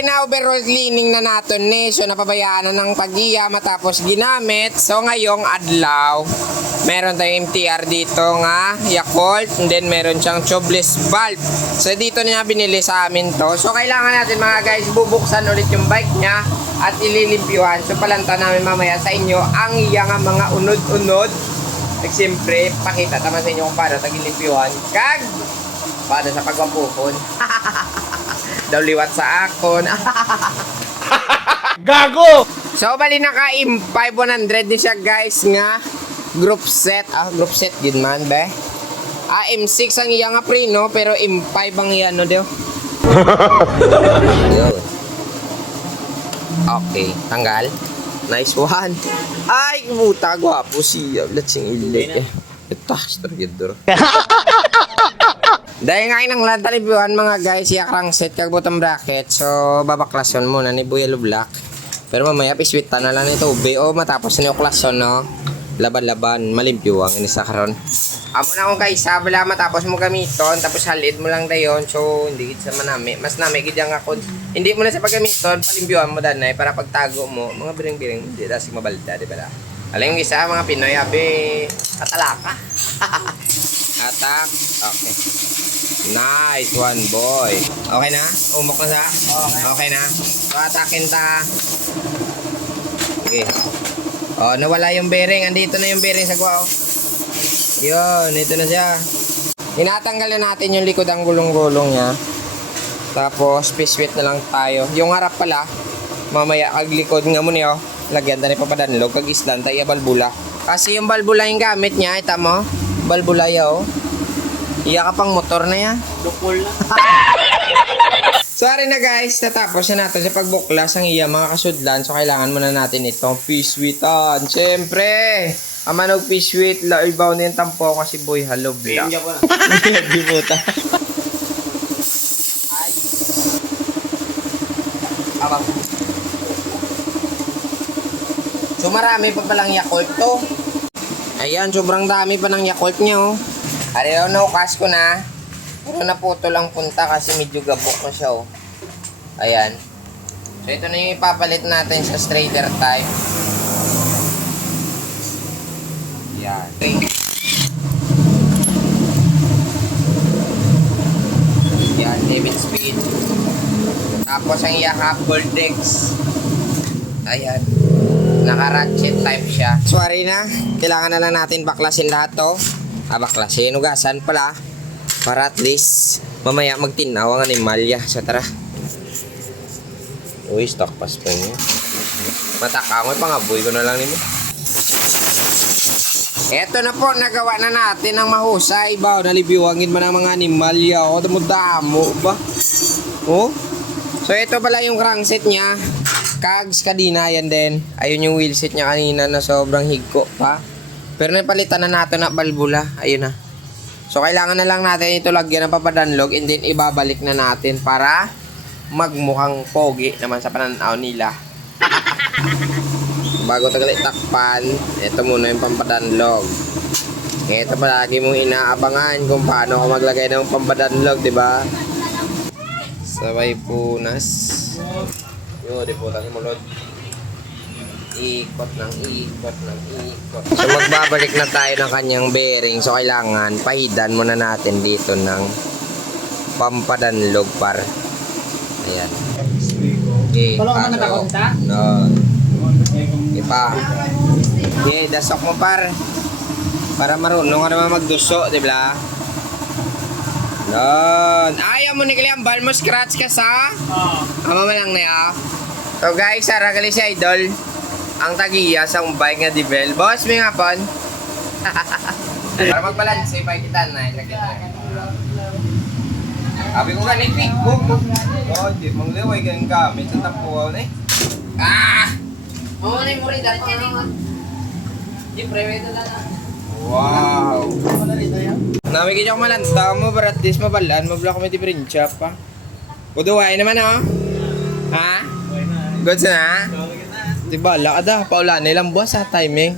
Gina-overall cleaning na natin ni. So napabayaan na ng pagiya matapos ginamit. So ngayong adlaw, meron tayong MTR dito nga, Yakult. And then meron siyang tubeless valve. So dito niya binili sa amin to. So kailangan natin mga guys, bubuksan ulit yung bike niya at ililimpyuhan. So palanta namin mamaya sa inyo ang iyang mga unod-unod. At siyempre, pakita naman sa inyo kung paano tagilimpyuhan. Kag! Paano sa pagwapupon. Daw liwat sa akon. Gago! So bali naka M5 100 din siya guys nga. Group set. Group set yun man be. M6 ang iya nga preno pero M5 ang iya no daw. Okay, tanggal. Nice one. Ay, buta gwapo siya. Let's sing ilik eh. Ito, stargidor. Dahil nga inang lantalibuhan mga guys, siya crankset kag bottom bracket. So, babaklason muna ni Buya Lublak. Pero mamaya piswitan na lang nito ube o matapos na yung klason no. Laban-laban, malimpyo ang inisa karon. Amo na akong guys, bala matapos mo gamiton, tapos halid mo lang dayon. So, hindi gid sa manami. Mas nami gid ang akon. Hindi mo na sa paggamiton, palimpyuhan mo danay para pagtago mo. Mga biring-biring, hindi dasig mabalda, di ba? Alam yung isa, mga Pinoy, abe, katalaka. Atak, okay. Nice one, boy. Okay na? Umok na sa? Okay na. So, atakin ta. Okay. Oh, nawala yung bearing. Andito na yung bearing sa guwa, oh. Yun, ito na siya. Tinatanggal na natin yung likod ang gulong-gulong niya. Tapos, piswit na lang tayo. Yung harap pala, mamaya kag likod nga mo niyo, lagyan na ni papadanlog, kag islan tayo balbula. Kasi yung balbula yung gamit niya, ita mo, balbula yaw. Iya ka pang motor na yan. Dukol na. Sorry na guys, natapos na natin sa pagbuklas ang iya mga kasudlan. So kailangan muna natin itong piswitan. Siyempre, ang manog piswit, ibaw na yung tampo kasi boy, hello bla. Hindi po na. Di puta. Ay. Abang. So marami pa palang Yakult to. Ayan, sobrang dami pa ng Yakult niya oh. Ariyo, naukas ko na. Pero naputo lang punta kasi medyo gabok na siya oh. Ayan. So ito na yung ipapalit natin sa straighter type. Ayan. Ayan, 7 speed. Tapos ang yakap Goldex. Ayan. Naka-ratchet type siya. Sorry na. Kailangan na lang natin baklasin lahat to. Baklasin, ugasan pala. Para at least mamaya magtinaw ang animalya. So tara. Uy, stock pass pa niya. Matakangoy, pangaboy ko na lang nimo. Eto na po, nagawa na natin ang mahusay. Ba, nalibiwangin man ang mga animalya. O, damo ba? Oh? So ito pala yung crankset niya. Kags kadina yan din. Ayun yung wheelset niya kanina na sobrang higko pa. Pero napalitan na natin na balbula. Ayun na. So kailangan na lang natin ito lagyan ng papadanlog and then ibabalik na natin para magmukhang pogi naman sa pananaw nila. Bago tagal itakpan, ito muna yung pampadanlog. Ito palagi mong inaabangan kung paano ako maglagay ng pampadanlog, di ba? Sabay punas. Yo, di po tayo mulod. Ikot ng ikot. So magbabalik na tayo ng kanyang bearing. So kailangan pahidan muna natin dito ng pampadanlog par. Ayan. Okay, pasok. No. Ipa. Okay, dasok mo par. Para marunong ka naman magduso, di ba? Nun. Ayaw mo ni Kaliambal mo scratch ka sa? Ama mo lang na ya. So guys, saragali si Idol. Ang tagiya sa bike nga Dibel. Boss, may nga pon. Para magbalance, bike kita na. Sabi ko ganit, pick-book. Oh, di mong liway ganun gamit sa tapuaw na eh. Oo, na yung murida ko. Di, private na lang. Wow. Nawigin ako malanta mo, para at least mabalaan. Mabla ko may diferensya pa. Uduwain naman oh. Ha? Goods na? Diba, lakad paulan nilang buwas sa timing.